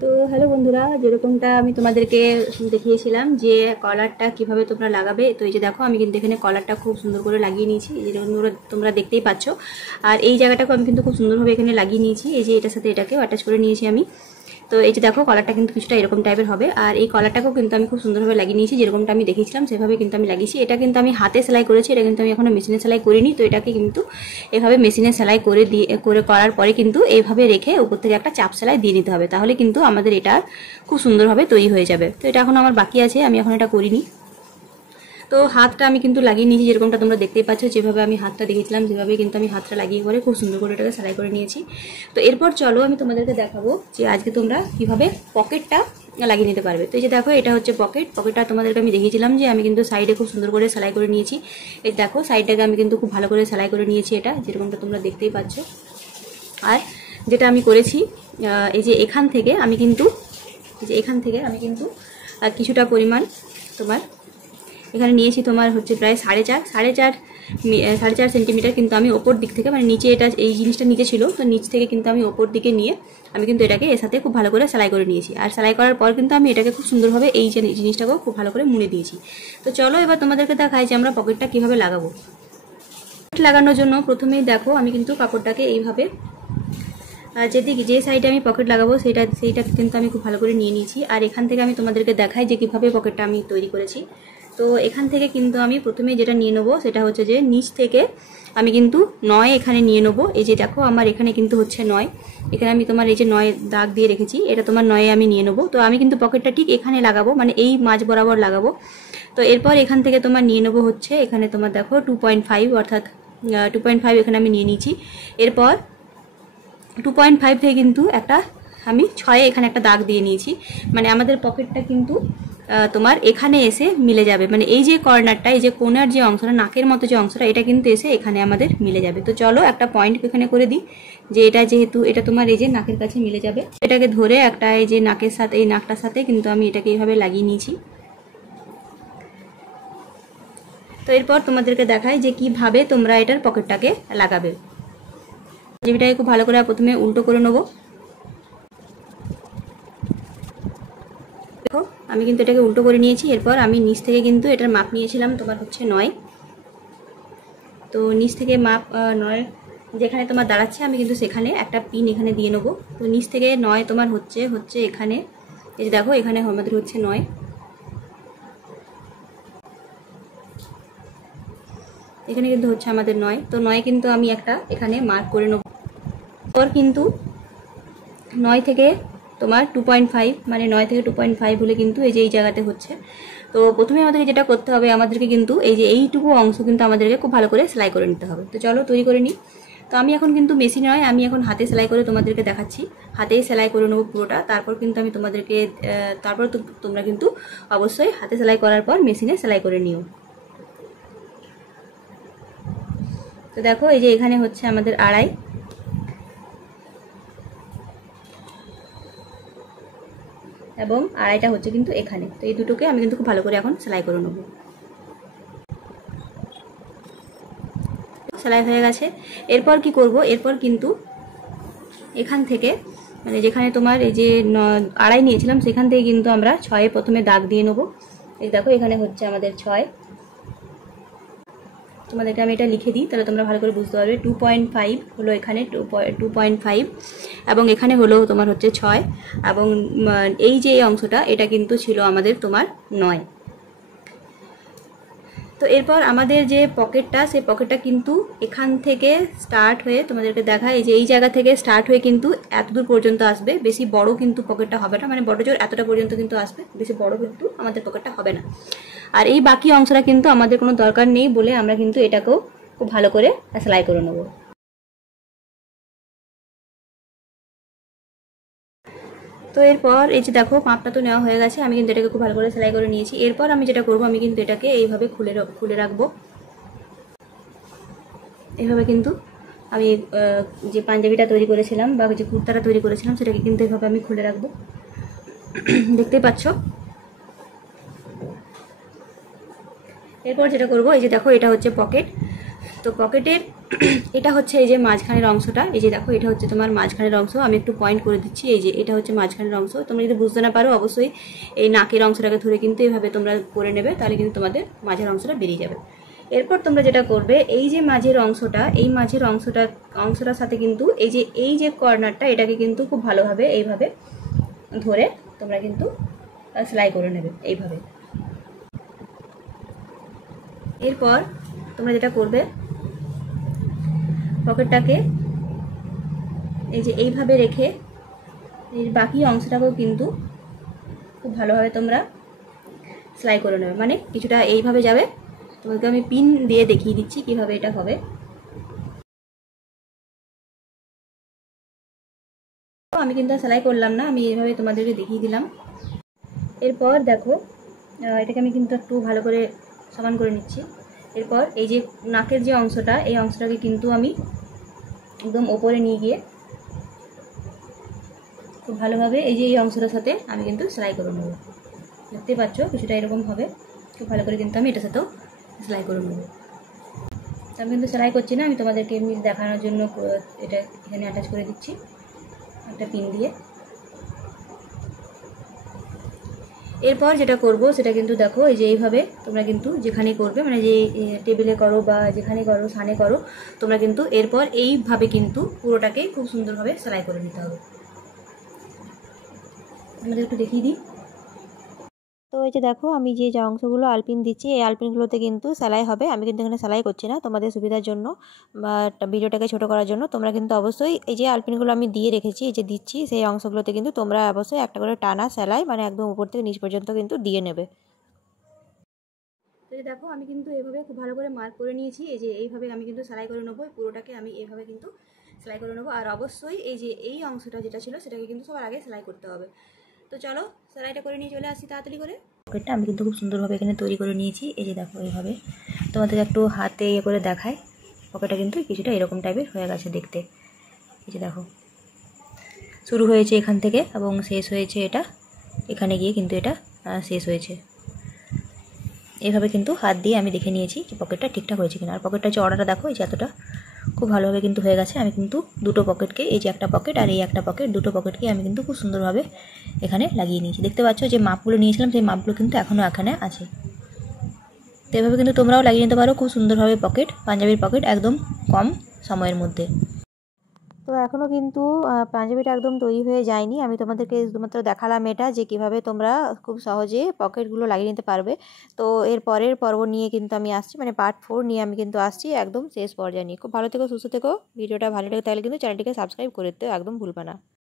তো হ্যালো বন্ধুরা, যেরকমটা আমি তোমাদেরকে দেখিয়েছিলাম যে কলারটা কিভাবে তোমরা লাগাবে। তো এই যে দেখো, আমি কিন্তু এখানে কলারটা খুব সুন্দর করে লাগিয়ে নিয়েছি, যেরকম তোমরা দেখতেই পাচ্ছ। আর এই জায়গাটাকে আমি কিন্তু খুব সুন্দরভাবে এখানে লাগিয়ে নিয়েছি। এই যে এটার সাথে এটাকেও অ্যাটাচ করে নিয়েছি আমি। তো এই যে দেখো, কলারটা কিন্তু কিছুটা এরকম টাইপের হবে। আর এই কলারটাকেও কিন্তু আমি খুব সুন্দরভাবে লাগিয়ে নিয়েছি, যেরকমটা আমি দেখিয়েছিলাম সেভাবে কিন্তু আমি লাগিয়েছি। এটা কিন্তু আমি হাতে সেলাই করেছি, এটা কিন্তু আমি এখনো মেশিনে সেলাই করিনি। তো এটাকে কিন্তু এভাবে মেশিনে সেলাই করার পরে কিন্তু এইভাবে রেখে উপর থেকে একটা চাপ সেলাই দিয়ে নিতে হবে, তাহলে কিন্তু আমাদের এটা খুব সুন্দরভাবে তৈরি হয়ে যাবে। তো এটা এখন আমার বাকি আছে, আমি এখন এটা করিনি। তো হাতটা আমি কিন্তু লাগিয়ে নিয়েছি, যেরকমটা তোমরা দেখতেই পাচ্ছ। যেভাবে আমি হাতটা দেখেছিলাম সেভাবে কিন্তু আমি হাতটা লাগিয়ে করে খুব সুন্দর করে এটাকে সেলাই করে নিয়েছি। তো এরপর চলো আমি তোমাদেরকে দেখাবো যে আজকে তোমরা কিভাবে পকেটটা লাগিয়ে নিতে পারবে। তো এই যে দেখো, এটা হচ্ছে পকেটটা তোমাদেরকে আমি দেখিয়েছিলাম যে আমি কিন্তু সাইডে খুব সুন্দর করে সেলাই করে নিয়েছি। এই দেখো, সাইডটাকে আমি কিন্তু খুব ভালো করে সেলাই করে নিয়েছি, এটা যেরকমটা তোমরা দেখতেই পাচ্ছ। আর যেটা আমি করেছি, এই যে এখান থেকে আমি কিন্তু কিছুটা পরিমাণ তোমার এখানে নিয়েছি, তোমার হচ্ছে প্রায় সাড়ে চার সেন্টিমিটার কিন্তু আমি ওপর দিক থেকে, মানে নিচে এটা এই জিনিসটা নিচে ছিল, তো নিচ থেকে কিন্তু আমি ওপর দিকে নিয়ে আমি কিন্তু এটাকে এর সাথে খুব ভালো করে সেলাই করে নিয়েছি। আর সেলাই করার পর কিন্তু আমি এটাকে খুব সুন্দরভাবে এই জিনিসটাকেও খুব ভালো করে মুড়ে দিয়েছি। তো চলো এবার তোমাদেরকে দেখাই যে আমরা পকেটটা কিভাবে লাগাবো। লাগানোর জন্য প্রথমেই দেখো, আমি কিন্তু কাপড়টাকে এইভাবে যে সাইডে আমি পকেট লাগাবো সেইটা কিন্তু আমি খুব ভালো করে নিয়ে নিয়েছি। আর এখান থেকে আমি তোমাদেরকে দেখাই যে কিভাবে পকেটটা আমি তৈরি করেছি। তো এখান থেকে কিন্তু আমি প্রথমে যেটা নিয়ে নেবো সেটা হচ্ছে যে নিচ থেকে আমি কিন্তু 9 এখানে নিয়ে নেবো। এই যে দেখো, আমার এখানে কিন্তু হচ্ছে 9, এখানে আমি তোমার এই যে 9 দাগ দিয়ে রেখেছি, এটা তোমার 9 আমি নিয়ে নেবো। তো আমি কিন্তু পকেটটা ঠিক এখানে লাগাবো, মানে এই মাঝ বরাবর লাগাবো। তো এরপর এখান থেকে তোমার নিয়ে নেবো হচ্ছে, এখানে তোমার দেখো 2.5, অর্থাৎ 2.5 এখানে আমি নিয়ে নিয়েছি। এরপর 2.5 থেকে কিন্তু আমি 6 এখানে একটা দাগ দিয়ে নিয়েছি, মানে আমাদের পকেটটা কিন্তু তোমার এখানে এসে মিলে যাবে, মানে এই যে কর্নারটা, এই যে কোণার যে অংশটা, নাকের মতো যে অংশটা, এটা কিন্তু এসে এখানে আমাদের মিলে যাবে। তো চলো একটা পয়েন্ট এখানে করে দিই, যে এটা যেহেতু এটা তোমার এই যে নাকের কাছে মিলে যাবে, এটাকে ধরে একটা এই যে নাকের সাথে, এই নাকটার সাথে কিন্তু আমি এটাকে এইভাবে লাগিয়ে নিয়েছি। তো এরপর তোমাদেরকে দেখাই যে কিভাবে তোমরা এটার পকেটটাকে লাগাবে। এটাকে খুব ভালো করে প্রথমে উল্টো করে নেবো। দেখো, আমি কিন্তু এটাকে উল্টো করে নিয়েছি। এরপর আমি নিচ থেকে কিন্তু এটার মাপ নিয়েছিলাম তোমার হচ্ছে 9। তো নিচ থেকে মাপ 9 যেখানে তোমার দাঁড়াচ্ছে, আমি কিন্তু সেখানে একটা পিন এখানে দিয়ে নেবো। তো নিচ থেকে 9 তোমার হচ্ছে এখানে, এই যে দেখো এখানে আমাদের হচ্ছে 9। এখানে কিন্তু হচ্ছে আমাদের 9। তো 9 কিন্তু আমি একটা এখানে মার্ক করে নেবো। এরপর কিন্তু 9 থেকে তোমার 2.5, মানে 9 থেকে 2.5 হলে কিন্তু এই যে এই জায়গাতে হচ্ছে। তো প্রথমে আমাদেরকে যেটা করতে হবে, আমাদেরকে কিন্তু এই যে এইটুকু অংশ কিন্তু আমাদেরকে খুব ভালো করে সেলাই করে নিতে হবে। তো চলো তৈরি করে নিই। তো আমি এখন কিন্তু মেশিন নয়, আমি এখন হাতে সেলাই করে তোমাদেরকে দেখাচ্ছি। হাতেই সেলাই করে নেবো পুরোটা, তারপর কিন্তু আমি তোমাদেরকে তারপর তোমরা কিন্তু অবশ্যই হাতে সেলাই করার পর মেশিনে সেলাই করে নিও। তো দেখো, এই যে এখানে হচ্ছে আমাদের 2.5, এবং 2.5টা হচ্ছে কিন্তু এখানে। তো এই দুটোকে আমি কিন্তু খুব ভালো করে এখন সেলাই করে নেব। সেলাই হয়ে গেছে। এরপর কি করব, এরপর কিন্তু এখান থেকে, মানে যেখানে তোমার এই যে 2.5 নিয়েছিলাম সেখান থেকে কিন্তু আমরা 6 প্রথমে দাগ দিয়ে নেব। এই দেখো, এখানে হচ্ছে আমাদের 6। তোমাদেরকে আমি এটা লিখে দিই, তাহলে তোমরা ভালো করে বুঝতে পারবে। 2.5 হলো এখানে 2.5, এবং এখানে হলো তোমার হচ্ছে 6, এবং এই যে অংশটা এটা কিন্তু ছিল আমাদের তোমার 9। তো এরপর আমাদের যে পকেটটা, সেই পকেটটা কিন্তু এখান থেকে স্টার্ট হয়ে, তোমাদেরকে দেখায় এই যে এই জায়গা থেকে স্টার্ট হয়ে কিন্তু এতদূর পর্যন্ত আসবে। বেশি বড় কিন্তু পকেটটা হবে না, মানে বড় জোর এতটা পর্যন্ত কিন্তু আসবে, বেশি বড় কিন্তু আমাদের পকেটটা হবে না। আর এই বাকি অংশটা কিন্তু আমাদের কোনো দরকার নেই বলে আমরা কিন্তু এটাকেও খুব ভালো করে সেলাই করে নেব। তো এরপর এই যে দেখো, মাপটা তো নেওয়া হয়ে গেছে, আমি কিন্তু এটাকে খুব ভালো করে সেলাই করে নিয়েছি। এরপর আমি যেটা করব, আমি কিন্তু এটাকে এইভাবে খুলে রাখবো। এইভাবে কিন্তু আমি যে পাঞ্জাবিটা তৈরি করেছিলাম বা যে কুর্তাটা তৈরি করেছিলাম সেটাকে কিন্তু এইভাবে আমি খুলে রাখবো। দেখতেই পাচ্ছ। এরপর যেটা করব, এই যে দেখো এটা হচ্ছে পকেট। তো পকেটের এটা হচ্ছে এই যে মাঝখানের অংশটা, এই যে দেখো এটা হচ্ছে তোমার মাঝখানের অংশ, আমি একটু পয়েন্ট করে দিচ্ছি, এই যে এটা হচ্ছে মাঝখানের অংশ। তোমরা যদি বুঝতে না পারো অবশ্যই এই নাকের অংশটাকে ধরে কিন্তু এইভাবে তোমরা করে নেবে, তাহলে কিন্তু তোমাদের মাঝের অংশটা বেরিয়ে যাবে। এরপর তোমরা যেটা করবে, এই যে মাঝের অংশটা, এই মাঝের অংশটার সাথে কিন্তু এই যে কর্নারটা, এটাকে কিন্তু খুব ভালোভাবে এইভাবে ধরে তোমরা কিন্তু সেলাই করে নেবে এইভাবে। এরপর তোমরা যেটা করবে, পকেটটাকে এই যে এইভাবে রেখে এই বাকি অংশটাকেও কিন্তু খুব ভালোভাবে তোমরা সেলাই করে নেবে, মানে কিছুটা এইভাবে যাবে। তোমাকে আমি পিন দিয়ে দেখিয়ে দিচ্ছি কিভাবে এটা হবে। আমি কিন্তু সেলাই করলাম না, আমি এইভাবে তোমাদেরকে দেখিয়ে দিলাম। এরপর দেখো এটাকে আমি কিন্তু একটু ভালো করে সমান করে নিচ্ছি। এরপর এই যে নাকের যে অংশটা, এই অংশটাকে কিন্তু আমি একদম ওপরে নিয়ে গিয়ে খুব ভালোভাবে এই যে এই অংশটার সাথে আমি কিন্তু সেলাই করে নেব। দেখতে পাচ্ছ কিছুটা এরকম হবে, খুব ভালো করে কিন্তু আমি এটার সাথেও সেলাই করে নেব। আমি কিন্তু সেলাই করছি না, আমি তোমাদেরকে এমনি দেখানোর জন্য এটা এখানে অ্যাটাচ করে দিচ্ছি একটা পিন দিয়ে। এরপর যেটা করব সেটা কিন্তু দেখো, এই যে এইভাবে তোমরা কিন্তু যেখানে করবে, মানে যে টেবিলে করো বা যেখানে করো, সানে করো, তোমরা কিন্তু এরপর এইভাবে কিন্তু পুরোটাকে খুব সুন্দরভাবে সেলাই করে নিতে হবে। আমাদের একটু দেখিয়ে দিই। তো এই যে দেখো আমি যে অংশগুলো আলপিন দিচ্ছি, এই আলপিনগুলোতে কিন্তু সেলাই হবে। আমি কিন্তু এখানে সেলাই করছি না, তোমাদের সুবিধার জন্য বা ভিডিওটাকে ছোট করার জন্য। তোমরা কিন্তু অবশ্যই এই যে আলপিনগুলো আমি দিয়ে রেখেছি, এই যে দিচ্ছি, সেই অংশগুলোতে কিন্তু তোমরা অবশ্যই একটা করে টানা সেলাই, মানে একদম উপর থেকে নিচ পর্যন্ত কিন্তু দিয়ে নেবে। তো দেখো আমি কিন্তু এইভাবে খুব ভালো করে মার্ক করে নিয়েছি, এই যে এইভাবে আমি কিন্তু সেলাই করে নেবো, পুরোটাকে আমি এইভাবে কিন্তু সেলাই করে নেবো। আর অবশ্যই এই যে এই অংশটা যেটা ছিল সেটাকে কিন্তু সবার আগে সেলাই করতে হবে। তো চলো সেলাইটা করে নিয়ে চলে আসি তাড়াতাড়ি করে। পকেটটা আমি কিন্তু খুব সুন্দরভাবে এখানে তৈরি করে নিয়েছি, এই যে দেখো এইভাবে তোমাদের একটু হাতে ইয়ে করে দেখায়। পকেটটা কিন্তু কিছুটা এরকম টাইপের হয়ে গেছে দেখতে। এই যে দেখো শুরু হয়েছে এখান থেকে এবং শেষ হয়েছে এটা এখানে গিয়ে, কিন্তু এটা শেষ হয়েছে। এইভাবে কিন্তু হাত দিয়ে আমি দেখে নিয়েছি যে পকেটটা ঠিকঠাক হয়েছে কিনা। আর পকেটটা চওড়াটা দেখো, এই যে এতটা খুব ভালোভাবে কিন্তু হয়ে গেছে। আমি কিন্তু দুটো পকেটকে, এই যে একটা পকেট আর এই একটা পকেট, দুটো পকেটকে আমি কিন্তু খুব সুন্দরভাবে এখানে লাগিয়ে নিয়েছি। দেখতে পাচ্ছ যে মাপগুলো নিয়েছিলাম, সেই মাপগুলো কিন্তু এখনও এখানে আছে। তো এভাবে কিন্তু তোমরাও লাগিয়ে নিতে পারো খুব সুন্দরভাবে পকেট, পাঞ্জাবির পকেট, একদম কম সময়ের মধ্যে। তো এখনও কিন্তু পাঞ্জাবিটা একদম তৈরি হয়ে যায়নি। আমি তোমাদেরকে শুধুমাত্র দেখালাম এটা, যে কীভাবে তোমরা খুব সহজে পকেটগুলো লাগিয়ে নিতে পারবে। তো এর পরের পর্ব নিয়ে কিন্তু আমি আসছি, মানে পার্ট 4 নিয়ে আমি কিন্তু আসছি একদম শেষ পর্যায়ে নিয়ে। খুব ভালো থেকো, সুস্থ থেকো। ভিডিওটা ভালো লাগে তাহলে কিন্তু চ্যানেলটিকে সাবস্ক্রাইব করে দিতে একদম ভুলবে না।